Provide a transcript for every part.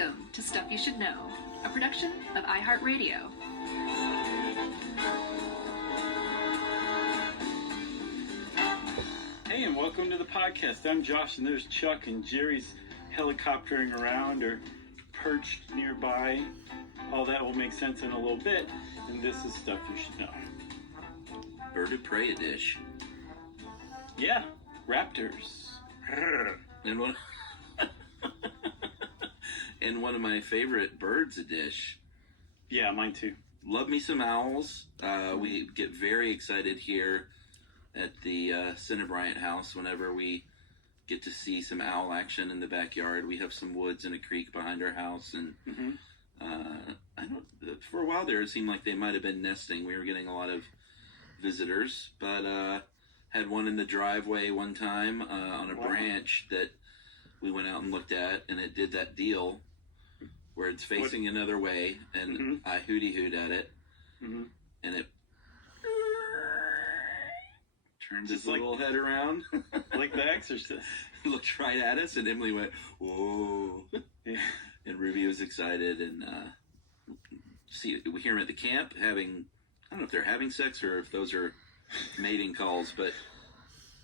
Welcome to Stuff You Should Know, a production of iHeartRadio. Hey, and welcome to the podcast. I'm Josh, and there's Chuck, and Jerry's helicoptering around or perched nearby. All that will make sense in a little bit, and this is Stuff You Should Know. Bird of prey dish. Yeah, raptors. And one and one of my favorite birds a dish. Yeah, mine too. Love me some owls. We get very excited here at the Cinebryant house whenever we get to see some owl action in the backyard. We have some woods and a creek behind our house, and I don't. For a while there, it seemed like they might have been nesting. We were getting a lot of visitors, but had one in the driveway one time on a branch that we went out and looked at, and it did that deal where it's facing another way, and I hooty-hoot at it, and it turned his little head around. Like The Exorcist. Looked right at us, and Emily went, whoa. Yeah. And Ruby was excited, and we hear him at the camp having, I don't know if they're having sex or if those are mating calls, but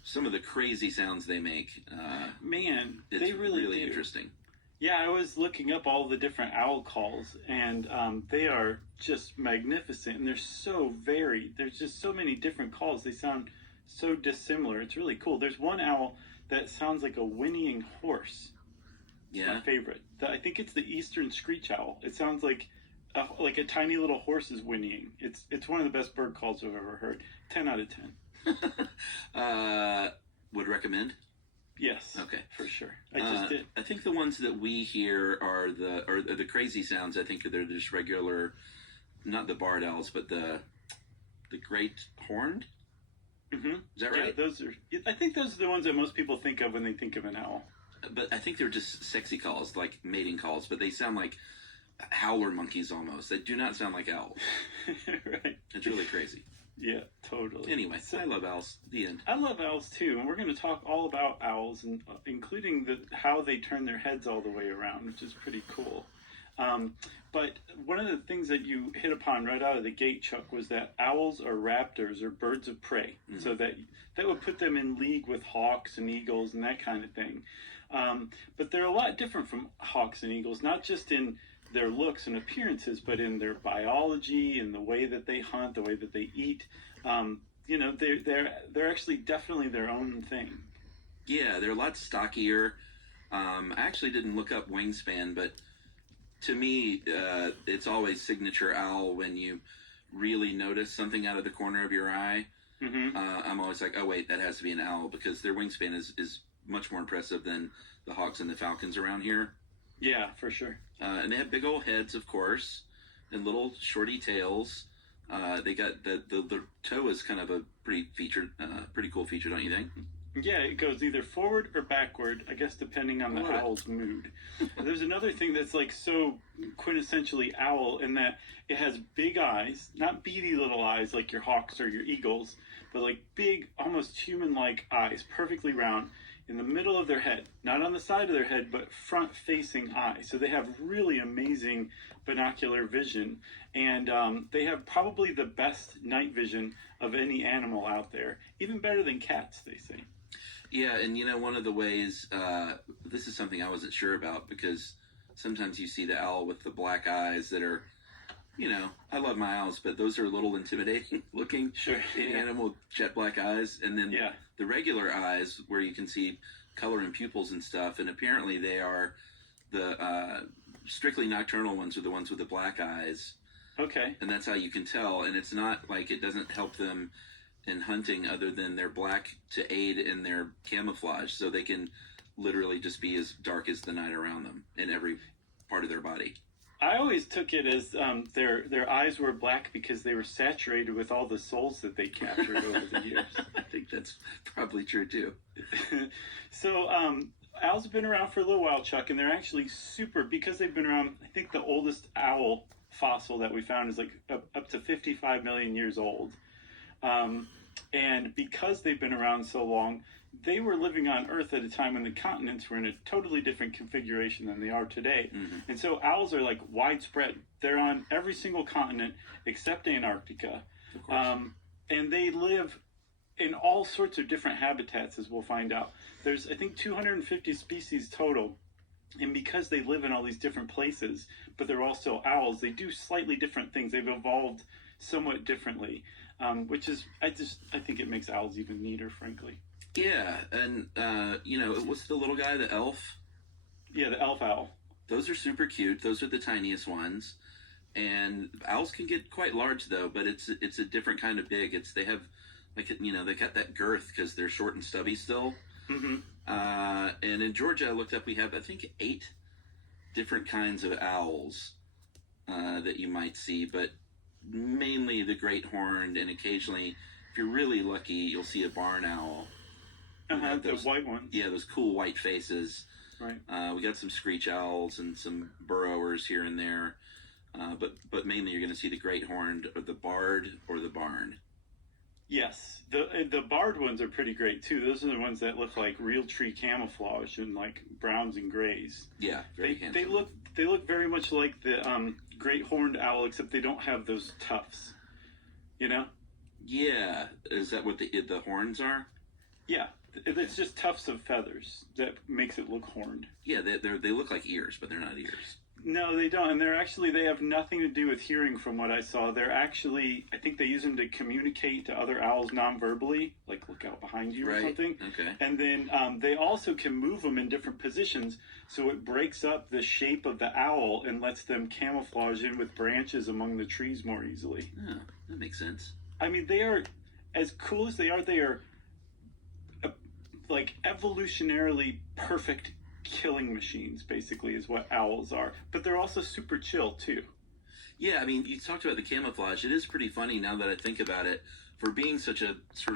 some of the crazy sounds they make, Man, it's they really do. Interesting. Yeah, I was looking up all the different owl calls, and they are just magnificent, and they're so varied. There's just so many different calls. They sound so dissimilar. It's really cool. There's one owl that sounds like a whinnying horse. It's my favorite. I think it's the eastern screech owl. It sounds like a tiny little horse is whinnying. It's one of the best bird calls I've ever heard. 10 out of 10. Would recommend? Yes. Okay. For sure. I just did. I think the ones that we hear are the crazy sounds. I think they're just regular, not the barred owls, but the great horned. Mm-hmm. Is that right? Yeah, I think those are the ones that most people think of when they think of an owl. But I think they're just sexy calls, like mating calls, but they sound like howler monkeys almost. They do not sound like owls. Right. It's really crazy. Yeah, totally. Anyway, I love owls. The end. I love owls too, and we're going to talk all about owls, and including how they turn their heads all the way around, which is pretty cool. But one of the things that you hit upon right out of the gate, Chuck, was that owls are raptors, or birds of prey. Mm-hmm. So that would put them in league with hawks and eagles and that kind of thing. But they're a lot different from hawks and eagles, not just in their looks and appearances, but in their biology and the way that they hunt, the way that they eat. They're actually definitely their own thing. Yeah, they're a lot stockier. I actually didn't look up wingspan, but to me, it's always signature owl when you really notice something out of the corner of your eye. Mm-hmm. I'm always like, oh wait, that has to be an owl, because their wingspan is much more impressive than the hawks and the falcons around here. Yeah, for sure. And they have big old heads, of course, and little shorty tails. They got the toe is kind of a pretty cool feature, don't you think? Yeah, it goes either forward or backward, I guess, depending on the owl's mood. There's another thing that's like so quintessentially owl in that it has big eyes, not beady little eyes like your hawks or your eagles, but like big, almost human-like eyes, perfectly round, in the middle of their head, not on the side of their head, but front-facing eyes. So they have really amazing binocular vision, and they have probably the best night vision of any animal out there, even better than cats, they say. Yeah, and one of the ways, this is something I wasn't sure about, because sometimes you see the owl with the black eyes that are, I love my owls, but those are a little intimidating looking. Sure. Animal jet black eyes, and then the regular eyes where you can see color and pupils and stuff, and apparently they are the strictly nocturnal ones are the ones with the black eyes. Okay. And that's how you can tell, and it's not like it doesn't help them in hunting other than they're black to aid in their camouflage, so they can literally just be as dark as the night around them in every part of their body. I always took it as their eyes were black because they were saturated with all the souls that they captured over the years. I think that's probably true too. So owls have been around for a little while, Chuck, and they're actually because they've been around. I think the oldest owl fossil that we found is like up to 55 million years old. And because they've been around so long, they were living on Earth at a time when the continents were in a totally different configuration than they are today. Mm-hmm. And so owls are like widespread. They're on every single continent except Antarctica. Of course. And they live in all sorts of different habitats, as we'll find out. There's, I think, 250 species total. And because they live in all these different places, but they're also owls, they do slightly different things. They've evolved somewhat differently, which is, I think it makes owls even neater, frankly. Yeah, and what's the little guy, the elf? Yeah, the elf owl. Those are super cute. Those are the tiniest ones. And owls can get quite large though, but it's a different kind of big. They have like they got that girth because they're short and stubby still. Mm-hmm. And in Georgia, I looked up. We have I think 8 different kinds of owls that you might see, but mainly the great horned, and occasionally, if you're really lucky, you'll see a barn owl. The white ones. Yeah, those cool white faces. Right. We got some screech owls and some burrowers here and there. But mainly you're going to see the great horned, or the barred, or the barn. Yes, the barred ones are pretty great too. Those are the ones that look like real tree camouflage in like browns and grays. Yeah, very handsome. They look very much like the great horned owl, except they don't have those tufts. You know? Yeah, is that what the horns are? Yeah, it's just tufts of feathers that makes it look horned. Yeah, they look like ears, but they're not ears. No, they don't. And they have nothing to do with hearing from what I saw. They're actually, I think they use them to communicate to other owls non-verbally, like look out behind you or something. Okay. And then they also can move them in different positions, so it breaks up the shape of the owl and lets them camouflage in with branches among the trees more easily. Oh, that makes sense. I mean, they are, as cool as they are like evolutionarily perfect killing machines, basically, is what owls are. But they're also super chill too. Yeah, I mean, you talked about the camouflage. It is pretty funny now that I think about it. For being such a sort of